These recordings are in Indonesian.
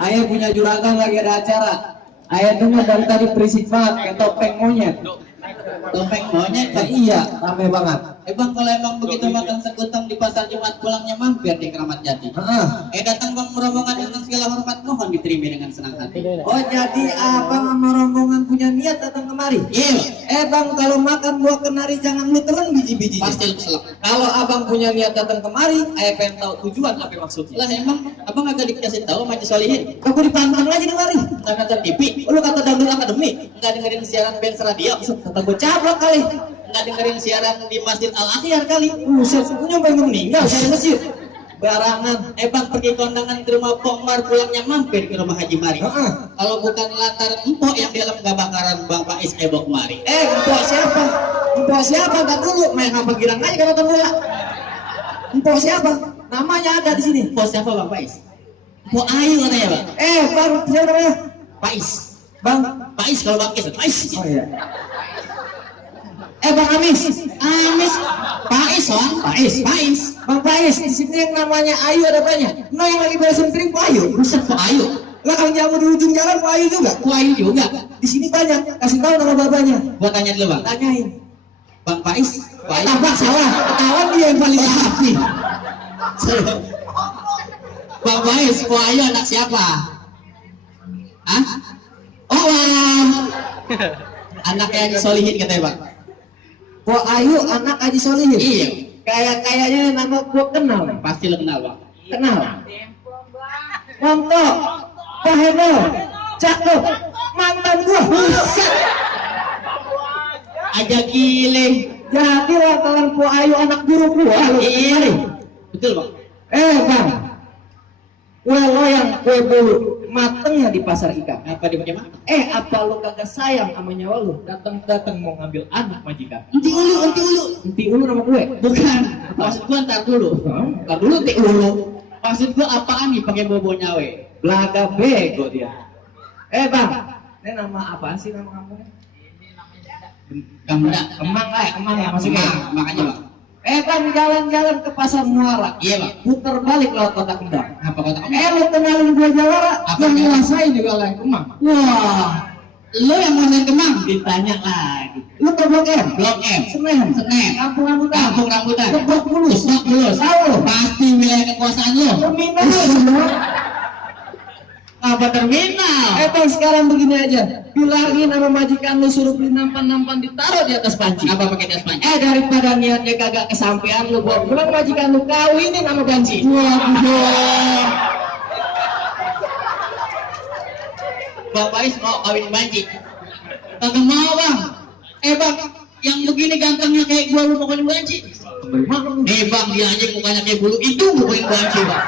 Ayah punya juragan lagi ada acara. Ayah dengar dari tadi berisik banget kayak topeng monyet. Topeng monyet Nah, Bang. iya, rame banget. Bang, kalau emang begitu makan sekutang di pasar Jumat pulangnya mampir di Keramat Jati. Datang Bang rombongan dengan segala hormat, mohon diterima dengan senang hati. Oh, jadi abang sama rombongan punya niat datang kemari? Iya. Bang, kalau makan buah kenari jangan lu telan biji-biji. Pasti lu keselak. Kalau abang punya niat datang kemari, ayah pengen tahu tujuan apa maksudnya. Lah emang abang agak dikasih tahu sama Haji Solihin. Aku dipantang aja di mari. Nggak nonton TV, Lu kata Dangdut Akademi, nggak dengerin siaran Benz Radio, kata gue cablok kali. nggak dengerin siaran di Masjid Al Akhyar kali. Buset, sukunya pengen meninggal saya masjid. Barangan, Bang pergi kondangan ke rumah Pokmar, pulangnya mampir ke rumah Haji Mari. Kalau bukan latar empok yang di dalam bakaran Bang Faiz Ebok Mari. Empok siapa? Empok siapa? Gak dulu main hafal girang aja kalau bola. Empok siapa? Namanya ada di sini. Empok siapa Bang Faiz? Empok Ayu katanya Bang. Bang, siapa namanya? Faiz. Bang Faiz kalau Bang Faiz. Oh iya. Bang Amis. Amis. Faiz Bang. Faiz. Bang Faiz, di sini yang namanya Ayu ada banyak. No, yang lagi beresin piring Pak Ayu. Buset Pak Ayu. Lah kalau jamu di ujung jalan Pak Ayu juga. Pak Ayu juga. Di sini banyak. Kasih tahu nama babanya. Gua tanya dulu Bang. Tanyain. Bang Faiz. Bang salah. Ketahuan dia yang paling rapi. Bang Faiz, Pak Ayu anak siapa? Hah? Oh, wah. Anaknya Haji Solihin katanya Bang. Pak Ayu anak Haji Solihin. Iya. Kayaknya nama gua kenal. Pasti lo kenal Bang. Kenal. Montok, Pak Heno, cakep, mantan gua. Buset. Aja gile. Jadi lantaran Pak Ayu anak guru gua. Iya. Betul Bang. Bang, kue loyang, kue bolu matengnya di pasar ikan. Apa di bagaimana? Apa lu kagak sayang sama nyawa lu? Datang mau ngambil anak majikan. Enti ulu. Enti ulu nama gue. Bukan. Maksud gua ntar dulu. Ntar dulu enti ulu. Maksud gua apaan nih pakai bobo nyawe? Belaga bego dia. Bang, ini nama apaan sih nama kamu? Kemang ya maksudnya. Makanya Bang. Bang, jalan-jalan ke pasar Muara. Iya Bang. Putar balik lewat kota Kendal. Apa kota kamu? Lu kenalin gue Jawara. Apa Yang dia? nguasain juga lah Kemang. Wah. Lo yang mau Kemang ditanya lagi. Lu ke Blok M? Blok M. Senen. Kampung Rambutan. Lebak Bulus. Tahu. Pasti wilayah kekuasaan lo. Terminal. Apa terminal? Bang, sekarang begini aja. Bilangin sama majikan lu suruh beli nampan-nampan ditaruh di atas panci. Apa pakai das panci? Daripada niatnya kagak kesampean lu buat pulang majikan lu kawinin sama banci. Bang Faiz mau kawin banci? Kagak mau Bang. Bang, yang begini gantengnya kayak gua lu mau kawin banci? Bang, dia aja mukanya kayak bulu hidung mau kawin banci Bang.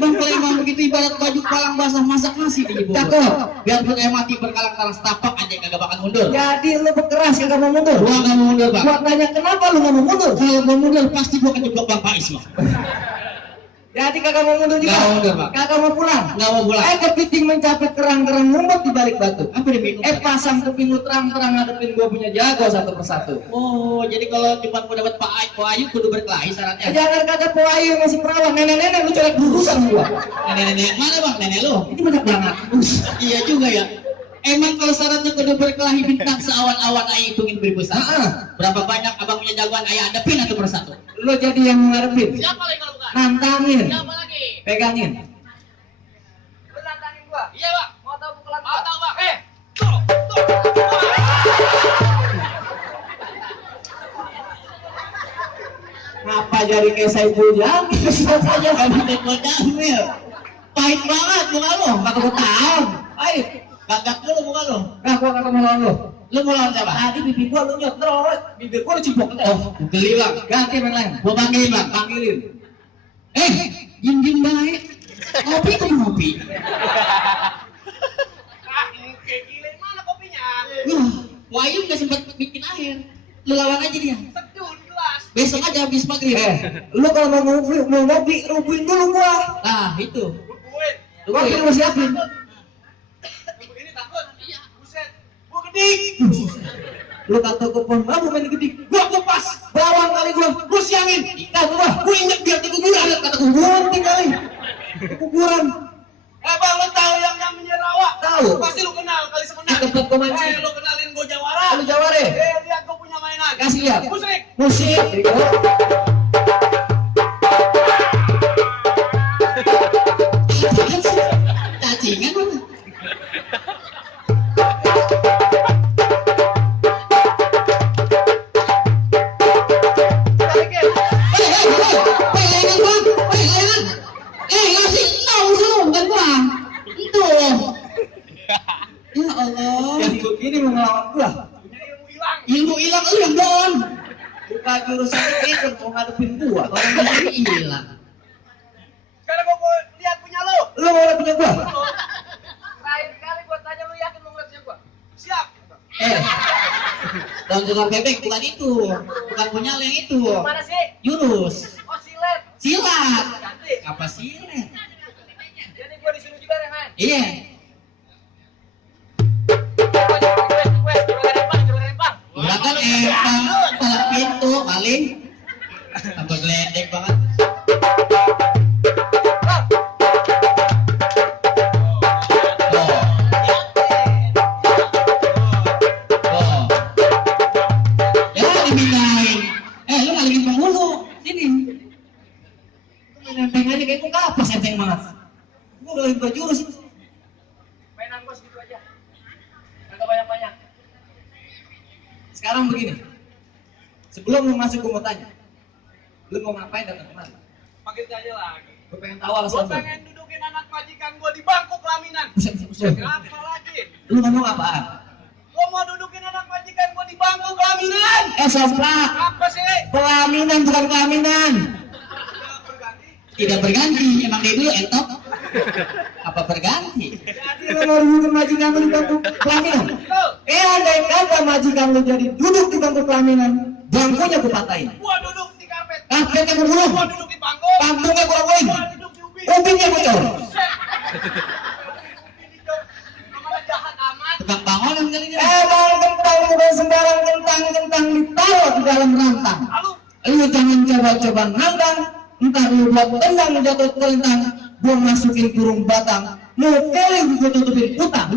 Bang, kalau emang begitu ibarat baju palang basah masak nasi di ibu. Cakep. Biarpun mati berkalang-kalang setapak aja kagak bakal mundur. Jadi lu berkeras kagak mau mundur. Gua nggak mau mundur Bang. Gua tanya kenapa lu nggak mau mundur? Kalau gua mundur pasti gua kejebak Bang Faiz Bang. Jadi kagak mau mundur juga. Nggak mau mundur, Bang. Kagak mau pulang. Nggak mau pulang. Kepiting mencapai kerang-kerang ngumpet di balik batu. Apa diminum? Pasang kuping lu terang-terang ngadepin gua punya jago satu persatu. Oh, jadi kalau cuma mau dapat Pak Ayu kudu berkelahi syaratnya. Jangan kata Pak Ayu masih perawan, nenek-nenek lu colek burusan gua. Nenek-nenek yang mana Bang? Nenek lu? Ini banyak banget. Iya juga ya. Emang kalau syaratnya kudu berkelahi bintang seawan-awan Ayu hitungin beribu satu. Berapa banyak abang punya jagoan Ayu hadapin satu persatu? Lu jadi yang ngarepin. Siapa lagi kalau bukan? Nantangin. Siapa lagi? Pegangin. Lu nantangin gua? Iya Bang. Mau tahu pukulan gua? Mau tahu Bang. Ngapa jadi kayak Saiful Jamil? Saja Saiful Jamil. Pahit banget muka lu. Kata gua tahu. Pahit. Gagak dulu muka lu. Nah, gua kagak mau lawan lu. Lu mau lawan siapa? Tadi pipi gua lu nyodrot, bibir gua lu cipok. Geli Bang. Ganti yang lain. Gua panggilin Bang. Panggilin. Diem baik. Kopi tuh ngopi. Kayak gila, mana kopinya? Wahyu nggak sempat bikin air. Lu lawan aja dia. Seduh di gelas. Besok aja habis maghrib. Lu kalau mau ngopi, rubuhin dulu gua. Nah itu. Bukuin. Gua lu siapin. Begini takut? Iya. Buset. Gua gedik. Lu kata gua pon baru main gedik. Gua kupas. Bawang kali gua siangin. Ikan gua injek biar keguguran. Kata gua gunting kali. Keguguran. Bang, lu tahu yang namanya rawa? Tahu. Pasti lu kenal kali semenang. Tempat gua mancing. Lu kenalin gua Jawara. Lu Jawara. Lihat gua punya mainan. Kasih lihat. Musik. Musik. Cacingan lu. Balikin. Ngasih tahu dulu bukan gua. Itu. Ya Allah. Yang begini mau ngelawan gua. Punya ilmu hilang. Ilmu hilang lu yang doon. Bukan jurusan itu mau ngadepin gua. Orang ini hilang. Sekarang gua mau lihat punya lu. Lu mau ngadepin gua? Terakhir kali gua tanya lu yakin mau ngeliat punya gua? Siap. Daun tukang bebek bukan itu. Bukan punya lu yang itu. Mana sih? Jurus. Oh, silet. Silat. Ganti. Apa silat? Jadi gua disuruh juga Rehan. Iya. Gerakan empang, kepala pintu, paling tambah geledek banget. Oh, oh. Ya dimindahin. Lu ngalingin penghulu. Sini. Lu main empeng aja kayak gua kapas empeng banget. Gua udah lima jurus. Mainan gua segitu aja. Kagak banyak-banyak. Sekarang begini. Sebelum lu masuk gua mau tanya. Lu mau ngapain datang kemari? Panggil aja lagi. Gua pengen tahu Gua alasan lu. pengen dudukin anak majikan gua di bangku pelaminan. Buset. Apa lagi? Lu ngomong apaan? Gua mau dudukin anak majikan gua di bangku pelaminan. Soplak. Apa sih? Pelaminan bukan pelaminan. Udah berganti. Tidak berganti, emang dia dulu entok. Apa berganti? Jadi Lu mau dudukin majikan lu di bangku pelaminan? betul. Andai kata majikan lu jadi duduk di bangku pelaminan, bangkunya gua patahin. Gua duduk di karpet. Karpetnya gua gulung. Gua duduk di bangku. Pantungnya gua robohin. Gua duduk di ubin. Ubinnya gua cor. Buset. Ubin hijau. Namanya jahat amat. Tukang bangunan kali ini. Emang kentang bukan sembarang kentang ditaruh di dalam rantang. Lalu Lu jangan coba-coba nantang, entar lu buat tendang jatuh telentang, gua masukin kurung batang, mau kali gua tutupin utang.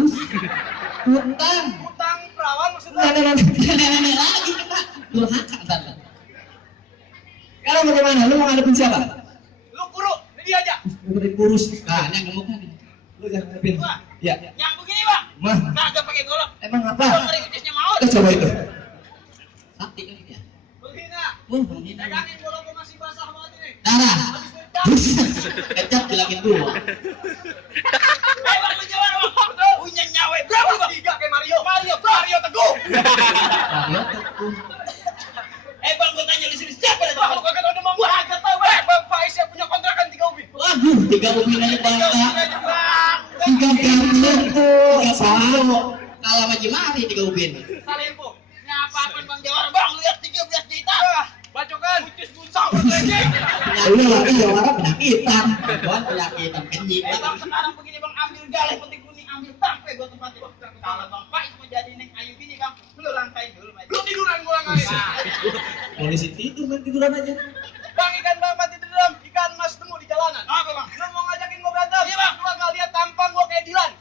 Utang. utang perawan maksudnya. Nenek-nenek lagi kita. Durhaka ntar. Sekarang bagaimana? Lu mau ngadepin siapa? Lu kuru, ini dia aja. Lu udah kurus. Nah, ini yang gemuk nih. Lu jangan ngadepin. Ya. Yang begini bang. Mah, Kagak pakai golok. emang apa? Lu ngeri kucisnya maut. Coba itu. Sakti kan dia. Menghina. Ini. Pegangin golok gua masih basah banget ini. Darah. Habis ngecap. Kecap bilangin dulu. Bang, lu jawab bang. Betul. Punya nyawe berapa bang? 3 kayak Mario. Mario Teguh. Mario Teguh. Bang, gua tanya di sini siapa yang tahu? Kagak tahu nama gua. Kagak tahu bang. Bang Faiz yang punya kontrakan 3 ubin. Waduh, 3 ubin aja 3 bangga. ubin aja bang. 3 garden tuh. 3 palu. Kalah sama Jemari 3 ubin. Salah info. Ini apa-apaan bang Jawara bang? Lu lihat 13 juta. Bacokan. Kucis guncang. Lu lagi Jawara penyakitan. Tuan penyakitan kenyik. Bang sekarang begini bang, ambil galeh penting kuning, ambil tape gua tempatin. Kalau bang Faiz mau jadi Neng Ayu gini bang, lu rantai dulu. Lu tiduran gua rantai. Polisi tidur main tiduran aja. Bang ikan bang mati dalam, ikan mas temu di jalanan. Apa bang? Lu mau ngajakin gua berantem? Iya bang. Lu nggak lihat tampang gua kayak Dilan.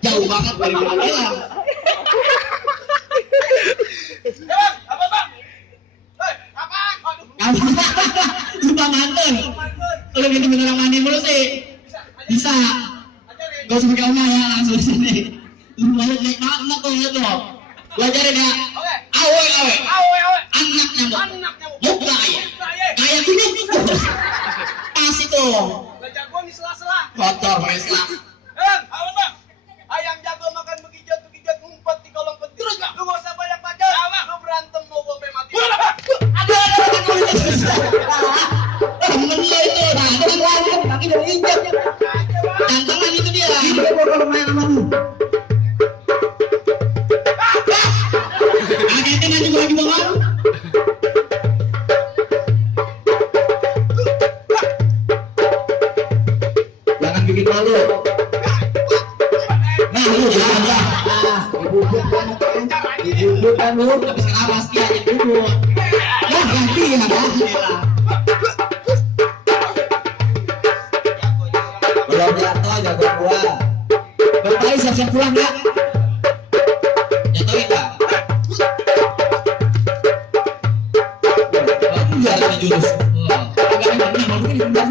Jauh banget dari bilang. Ya bang, apa bang? Apaan? Aduh. Lupa mantan. Mantul. Lu bener-bener orang mandi mulu sih. Bisa. Ajarin. Gak usah pakai omah ya, langsung sini. Lu banget naik banget tuh, lihat lo. Lu ajarin ya. Oke. Awe. Awe. Anak nyamuk. Anak nyamuk. Muka ayah. Muka ayah. Kayak gini. Pas itu. Baca gua di sela-sela. Kotor, meslah. Bang, apa bang? Ayam jago makan bekijat ngumpet di kolong petir. Terus bang, lu gak usah banyak baca. Lu berantem mau gue sampai mati. Aduh, temen lo itu. Nah, itu kan kaki udah injek. Tantangan itu dia. Ini dia gua kalau main sama lu. Kagetin aja gua lagi bangun. Jangan bikin malu. Nah, lu jangan lah. Dibubuk kan lu. Habis keramas dia aja dulu. Ya ganti ya. siap-siap pulang ya. Jatuhin Pak. Biar ada jurus. Agak enak nih, mau bikin semua.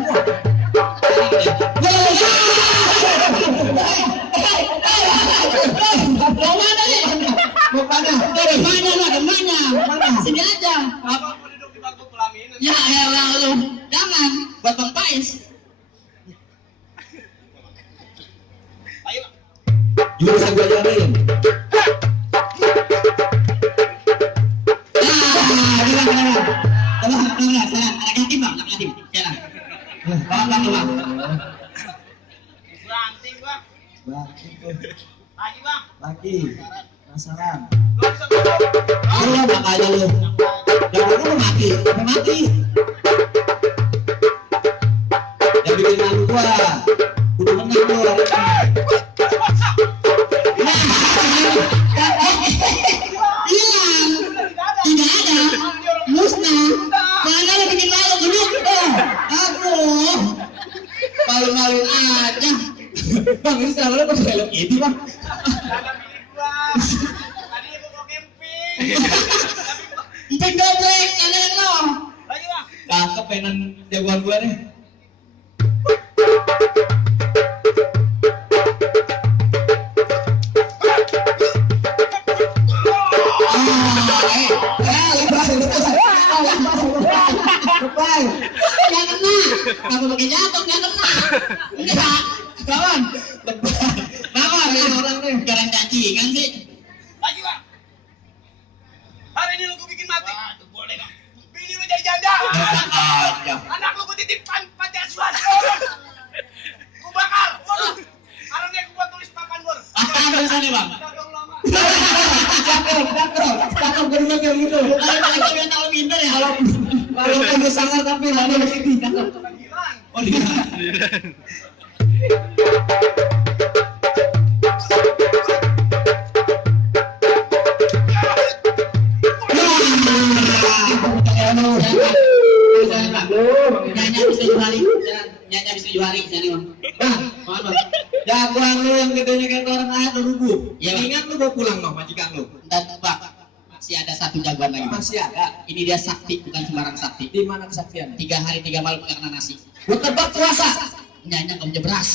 Mau mana nih? Mau mana? Mana? Sini aja. Abang mau duduk di bangku pelaminan. Ya elah lu. Jangan. Buat Bang Pais. Ayo, Bang. Jurus yang gue ajarin. Berhenti, Bang. Lagi, Bang. Lagi. Penasaran. Belum bisa ngomong. Lu makanya lu. Jangan lu mati. Sampai mati. Jangan bikin malu gua. Udah menang lu. Hilang. Tidak ada. Musnah. Mana lo bikin malu geduk? Aduh. Malu-maluin aja. Bang, ini sekarang lu pakai helm ini, Bang. Ada milik gua. Tadi gua mau camping. Emping dobrek, ada yang lo. Lagi, Bang. Cakep pengen jagoan gua nih. Lepas. Nggak kena. Kenapa pakai jatuh? Nggak kena. Enggak. Kawan. Kawan. Orang nih. Kalian cacingan sih. Lagi, Bang. Hari ini lu gua bikin mati. Waduh, boleh, Bang. Bini lu jadi janda. Aja. Anak lu gua titip panti asuhan. Gua bakar. Waduh. Arahnya gua tulis papan bor. Apa tulisannya Bang? Dagang ulama. Cakep gue bilang kayak gitu. Kalau yang tahu pintar ya. Kalau kayak sangar tapi lama di sini. Cakep. Hilang. Oh dia. Nyanyi habis 7 hari. Nyanyi habis 7 hari sini Bang. Bang, Mohon Bang. jagoan lu yang gedenya kayak orang ayat lu rubuh. Iya, Bang. Ingat lu mau pulang Bang, majikan lu. Dan Bang, masih ada satu jagoan lagi Bang. Masih ada. Ini dia sakti, bukan sembarang sakti. Di mana kesaktian? 3 hari 3 malam karena nasi. Gua tebak puasa. Nyanyi kamu jebras.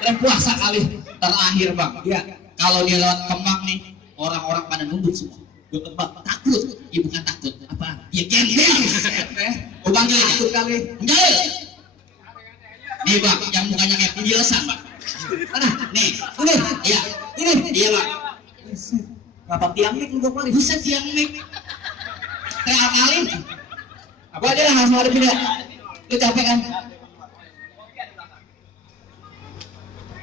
Keren puasa kali terakhir Bang. Iya. Kalau dia lewat Kemang nih, orang-orang pada nunduk semua. Gue tebak takut. Ya bukan takut. Apa? Ya gembel. Oh Bang Jalil. Takut kali. Bang Jalil. Nih Bang, yang mukanya kayak penjelasan Bang. Mana? Nih. Ini, Iya. ini. Iya Bang. Ngapa tiang mik lu gua kemarin? Buset yang mik. Kayak akalin. Gua aja yang harus ngadepin ya. Lu capek kan? Kopi ada belakang.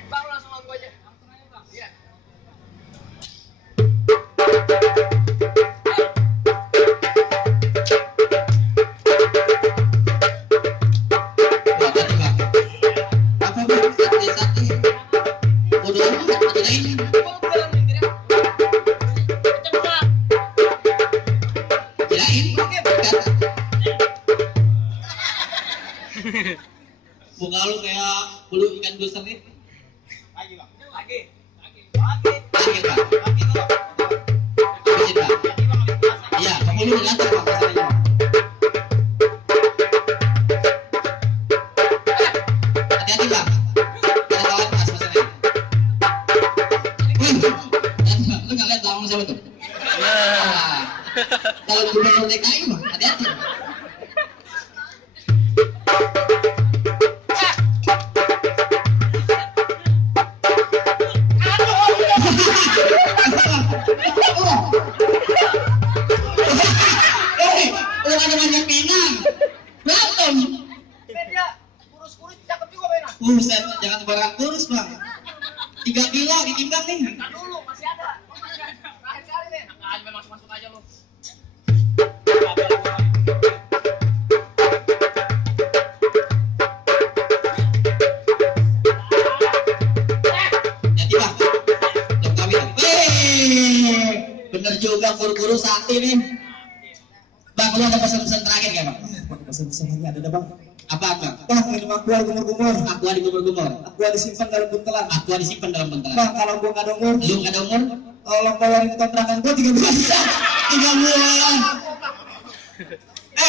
Bang, lu langsung aku aja. Langsung aja, Bang. Iya. Wah, tadi Bang. Apa Bang? Sate-sate. Bodoh amat, ada lain. Gua beneran mikir ya. Cepet. Kirain. Kata. Muka lu kayak bulu ikan gusar nih. Lagi, Bang. Lagi. Lagi. Sakit Bang. Lagi tuh. Sakit Bang. Lagi, Bang, habis puasa. Iya, kamu dulu ngantor Bang masalahnya. Hati-hati Bang. Ada kawan pas masalahnya. Lu nggak lihat lawan siapa tuh? Nah, kalau gubernur DKI Bang, hati-hati. Lu ada banyak pinang. Berantem. Dia kurus-kurus cakep juga mainan. Buset, jangan sembarangan kurus Bang. 3 kilo ditimbang nih. Ntar dulu, masih ada. Terakhir kali nih. Nah, main masuk-masuk aja lu. Jadi Bang, belum kawin. Wih, bener juga guru-guru sakti nih. Bang, lu ada pesan-pesan terakhir gak Bang? Pesan-pesan ini ada Bang. Apa bang? Bang, minum aqua gumur-gumur. Aqua digumur-gumur. Aqua disimpan dalam buntelan. Aqua disimpan dalam buntelan. Bang, kalau gua nggak ada umur, Lu nggak ada umur? tolong bayarin kontrakan gua 3 bulan. 3 bulan.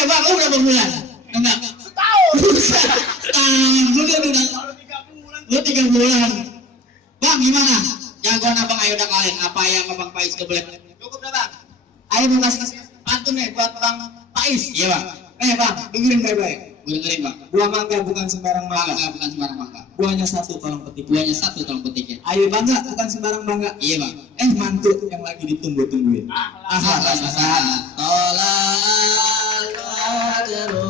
Bang, lu berapa bulan? Enggak. Setahun. Setahun. Lu udah Kalau 3 bulan. Lu 3 bulan. Bang, gimana? Jagoan abang ayo udah kalian. Apa yang abang Pais kebelet? Cukup dah bang. Ayo mau kasih pantun nih buat Bang Pais. Iya bang. Bang, dengerin baik-baik. Gue dengerin bang. Buah mangga bukan sembarang mangga. Mangga bukan sembarang mangga. Buahnya satu, tolong petik. Buahnya satu, tolong petiknya. Ayo bangga bukan sembarang bangga. Iya bang. Mantu yang lagi ditunggu-tungguin. Ah, Tola al-qadru